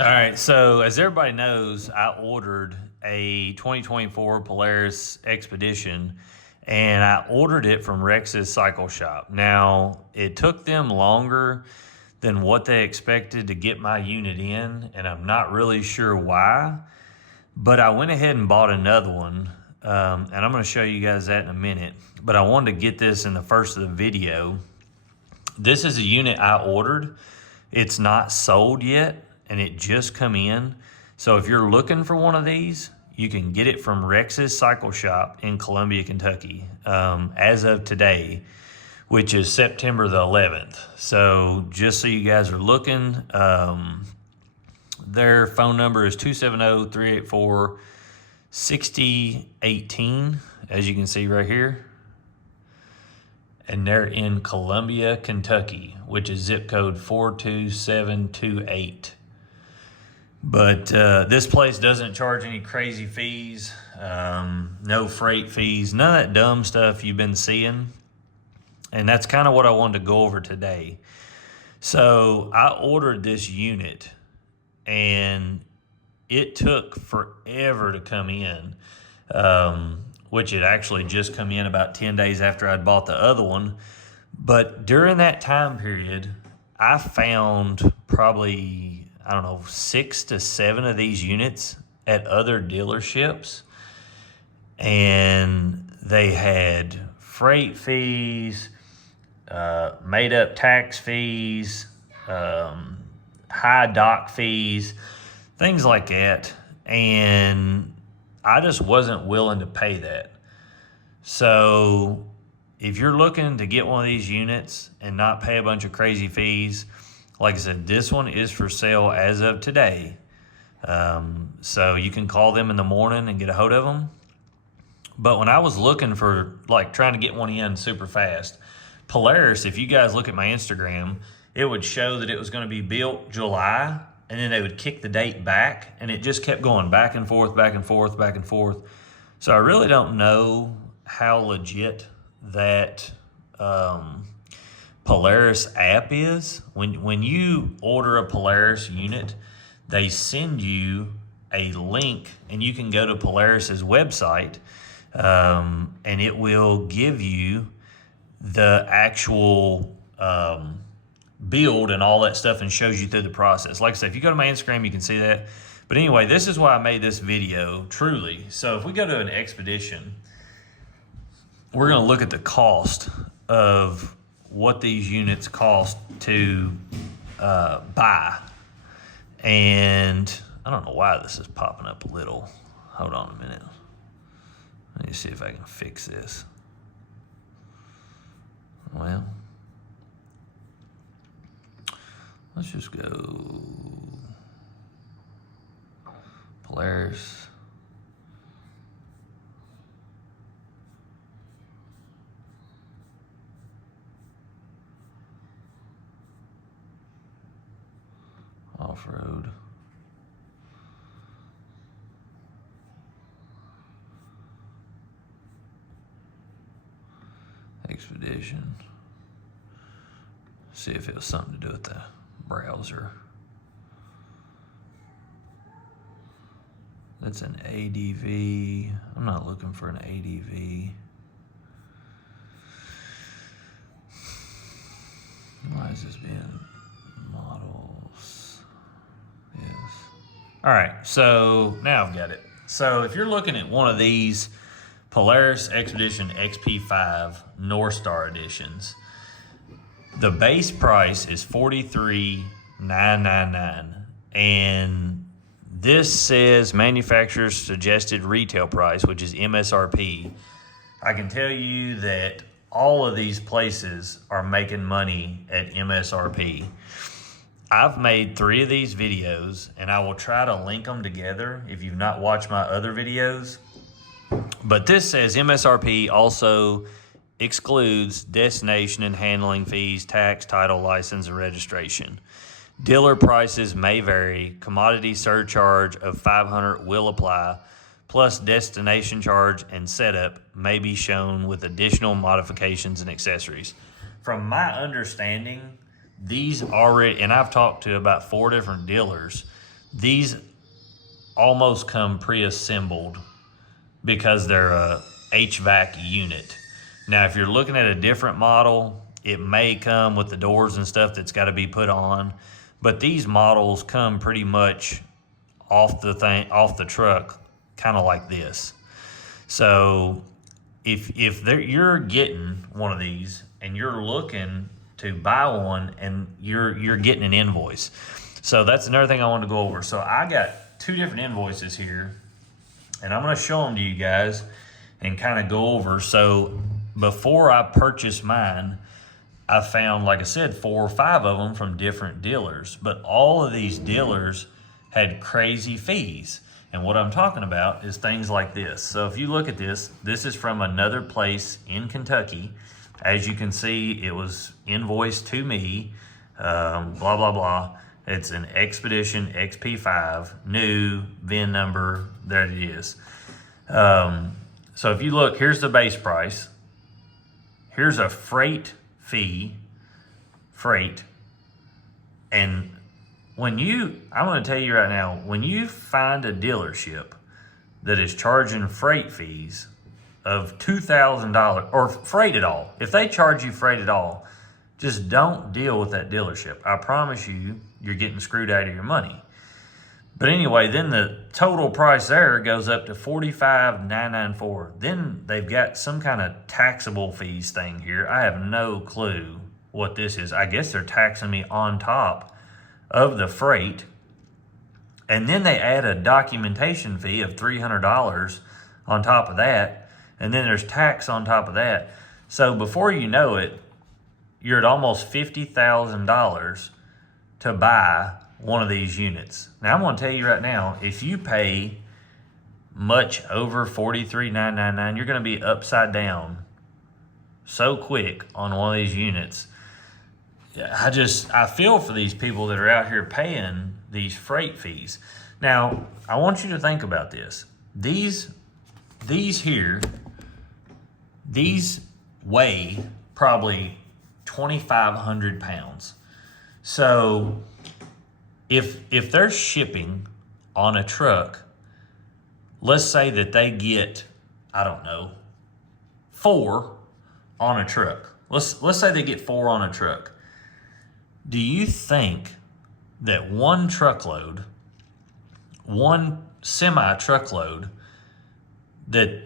All right, so as everybody knows, I ordered a 2024 Polaris Expedition, and I ordered it from Rex's Cycle Shop. Now, it took them longer than what they expected to get my unit in, and I'm not really sure why, but I went ahead and bought another one, and I'm going to show you guys that in a minute, but I wanted to get this in the first of the video. This is a unit I ordered. It's not sold yet, and it just come in. So if you're looking for one of these, you can get it from Rex's Cycle Shop in Columbia, Kentucky, as of today, which is September the 11th. So just so you guys are looking, their phone number is 270-384-6018, as you can see right here. And they're in Columbia, Kentucky, which is zip code 42728. But this place doesn't charge any crazy fees, no freight fees, none of that dumb stuff you've been seeing. And that's kind of what I wanted to go over today. So I ordered this unit, and it took forever to come in, which it actually just come in about 10 days after I'd bought the other one. But during that time period, I found probably, I don't know, 6 to 7 of these units at other dealerships, and they had freight fees, made up tax fees, high dock fees, things like that, and I just wasn't willing to pay that. So if you're looking to get one of these units and not pay a bunch of crazy fees, like I said, this one is for sale as of today. So you can call them in the morning and get a hold of them. But when I was looking for, like, trying to get one in super fast, Polaris, if you guys look at my Instagram, it would show that it was going to be built July, and then they would kick the date back, and it just kept going back and forth, back and forth, back and forth. So I really don't know how legit that Polaris app is. When you order a Polaris unit, they send you a link, and you can go to Polaris's website, and it will give you the actual build and all that stuff, and shows you through the process. Like I said, if you go to my Instagram, you can see that. But anyway, this is why I made this video, truly. So if we go to an Expedition, we're going to look at the cost of what these units cost to buy. And I don't know why this is popping up a little. Hold on a minute. Let me see if I can fix this. Well, let's just go Polaris. Off-road. Expedition. See if it was something to do with the browser. That's an ADV. I'm not looking for an ADV. Why is this being models? Yes. All right, so now I've got it. So if you're looking at one of these Polaris Expedition XP5 North Star editions, the base price is $43,999, and this says manufacturer's suggested retail price, which is MSRP. I can tell you that all of these places are making money at MSRP. I've made 3 of these videos, and I will try to link them together if you've not watched my other videos. But this says MSRP also excludes destination and handling fees, tax, title, license, and registration. Dealer prices may vary. Commodity surcharge of $500 will apply, plus destination charge and setup may be shown with additional modifications and accessories. From my understanding, these already, and I've talked to about 4 different dealers, these almost come pre-assembled because they're a HVAC unit. Now, if you're looking at a different model, it may come with the doors and stuff that's got to be put on, but these models come pretty much off the truck, kind of like this. So if you're getting one of these and you're looking to buy one and you're getting an invoice. So that's another thing I wanted to go over. So I got 2 different invoices here, and I'm going to show them to you guys and kind of go over. So before I purchased mine, I found, like I said, 4 or 5 of them from different dealers, but all of these dealers had crazy fees. And what I'm talking about is things like this. So if you look at this, this is from another place in Kentucky. As you can see, it was invoiced to me, blah, blah, blah. It's an Xpedition XP5, new, VIN number, there it is. So if you look, here's the base price. Here's a freight fee, and I'm going to tell you right now, when you find a dealership that is charging freight fees of $2,000 or freight at all, if they charge you freight at all, just don't deal with that dealership. I promise you, you're getting screwed out of your money. But anyway, then the total price there goes up to $45,994. Then they've got some kind of taxable fees thing here. I have no clue what this is. I guess they're taxing me on top of the freight. And then they add a documentation fee of $300 on top of that. And then there's tax on top of that. So before you know it, you're at almost $50,000 to buy one of these units. Now I'm going to tell you right now, if you pay much over $43,999, you're going to be upside down so quick on one of these units. I feel for these people that are out here paying these freight fees. Now, I want you to think about this. These weigh probably 2,500 pounds. So if they're shipping on a truck, let's say that they get, I don't know, 4 on a truck. Let's say they get 4 on a truck. Do you think that one semi-truckload, that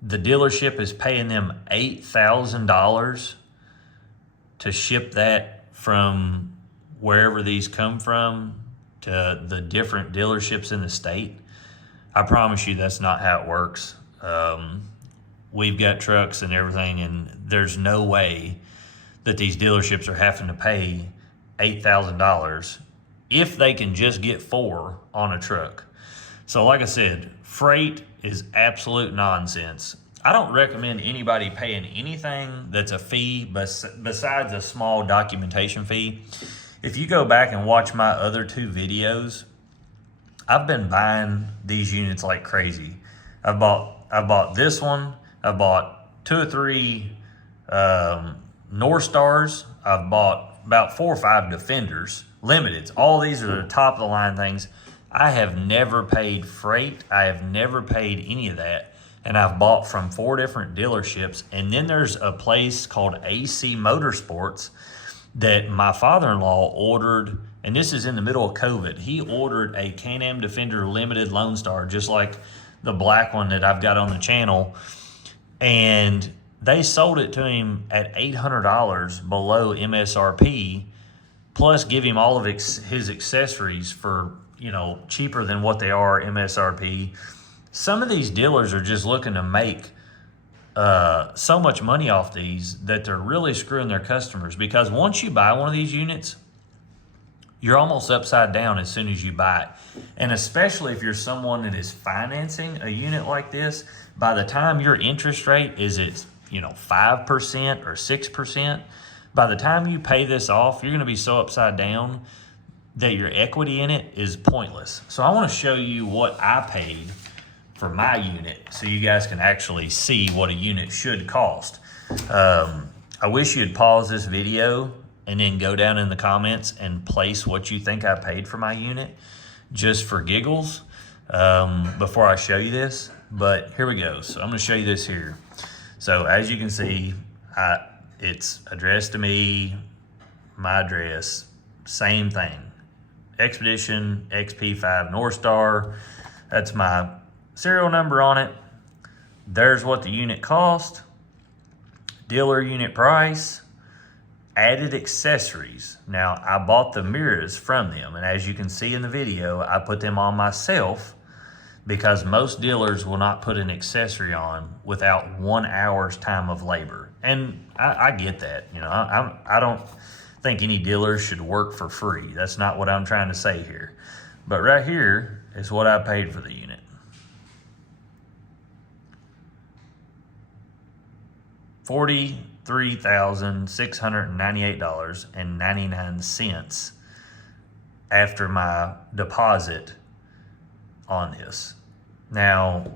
the dealership is paying them $8,000 to ship that from wherever these come from to the different dealerships in the state? I promise you that's not how it works. We've got trucks and everything, and there's no way that these dealerships are having to pay $8,000 if they can just get 4 on a truck. So like I said, freight is absolute nonsense. I don't recommend anybody paying anything that's a fee besides a small documentation fee. If you go back and watch my other 2 videos, I've been buying these units like crazy. I bought this one. I bought 2 or 3 North Stars. I've bought about 4 or 5 Defenders, Limiteds. All these are the top of the line things. I have never paid freight. I have never paid any of that. And I've bought from 4 different dealerships. And then there's a place called AC Motorsports that my father-in-law ordered, and this is in the middle of COVID. He ordered a Can-Am Defender Limited Lone Star, just like the black one that I've got on the channel. And they sold it to him at $800 below MSRP, plus give him all of his accessories for, cheaper than what they are MSRP. Some of these dealers are just looking to make so much money off these that they're really screwing their customers, because once you buy one of these units, you're almost upside down as soon as you buy it. And especially if you're someone that is financing a unit like this, by the time your interest rate is at 5% or 6%, by the time you pay this off, you're going to be so upside down that your equity in it is pointless. So I want to show you what I paid for my unit so you guys can actually see what a unit should cost. I wish you'd pause this video and then go down in the comments and place what you think I paid for my unit, just for giggles before I show you this. But here we go. So I'm going to show you this here. So as you can see, it's addressed to me, my address, same thing. Xpedition XP5 North Star. That's my serial number on it. There's what the unit cost. Dealer unit price. Added accessories. Now, I bought the mirrors from them, and as you can see in the video, I put them on myself because most dealers will not put an accessory on without 1 hour's time of labor. And I get that. You know, I don't think any dealer should work for free. That's not what I'm trying to say here. But right here is what I paid for the unit. $43,698.99 after my deposit on this. Now,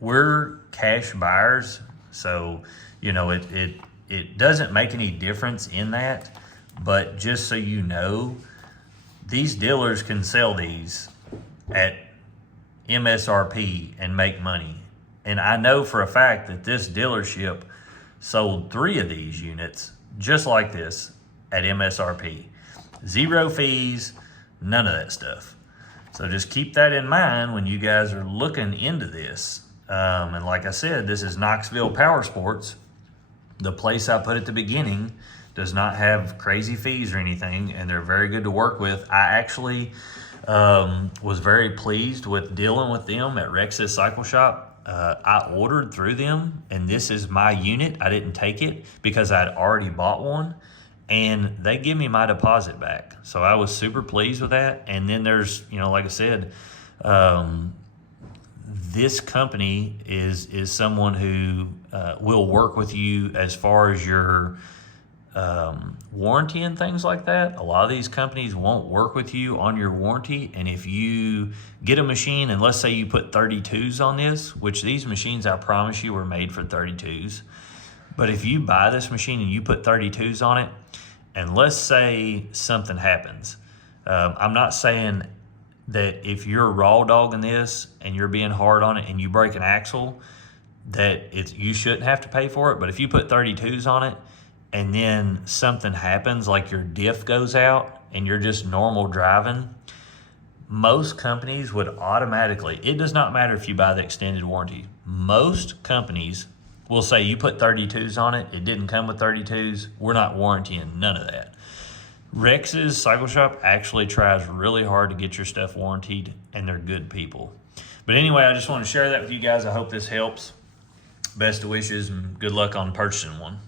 we're cash buyers, so you know it doesn't make any difference in that. But just so you know, these dealers can sell these at MSRP and make money. And I know for a fact that this dealership sold 3 of these units just like this at MSRP. 0 fees, none of that stuff. So just keep that in mind when you guys are looking into this. And like I said, this is Knoxville Power Sports. The place I put at the beginning does not have crazy fees or anything, and they're very good to work with. I actually was very pleased with dealing with them at Rex's Cycle Shop. I ordered through them, and this is my unit. I didn't take it because I'd already bought one, and they give me my deposit back. So I was super pleased with that. And then there's, you know, like I said, this company is someone who will work with you as far as your warranty and things like that. A lot of these companies won't work with you on your warranty, and if you get a machine and let's say you put 32s on this, which these machines I promise you were made for 32s, but if you buy this machine and you put 32s on it and let's say something happens, I'm not saying that if you're raw dogging this and you're being hard on it and you break an axle that you shouldn't have to pay for it, but if you put 32s on it and then something happens, like your diff goes out and you're just normal driving, most companies would automatically, it does not matter if you buy the extended warranty, most companies will say you put 32s on it, it didn't come with 32s, we're not warrantying none of that. Rex's Cycle Shop actually tries really hard to get your stuff warranted, and they're good people. But anyway, I just want to share that with you guys. I hope this helps. Best of wishes and good luck on purchasing one.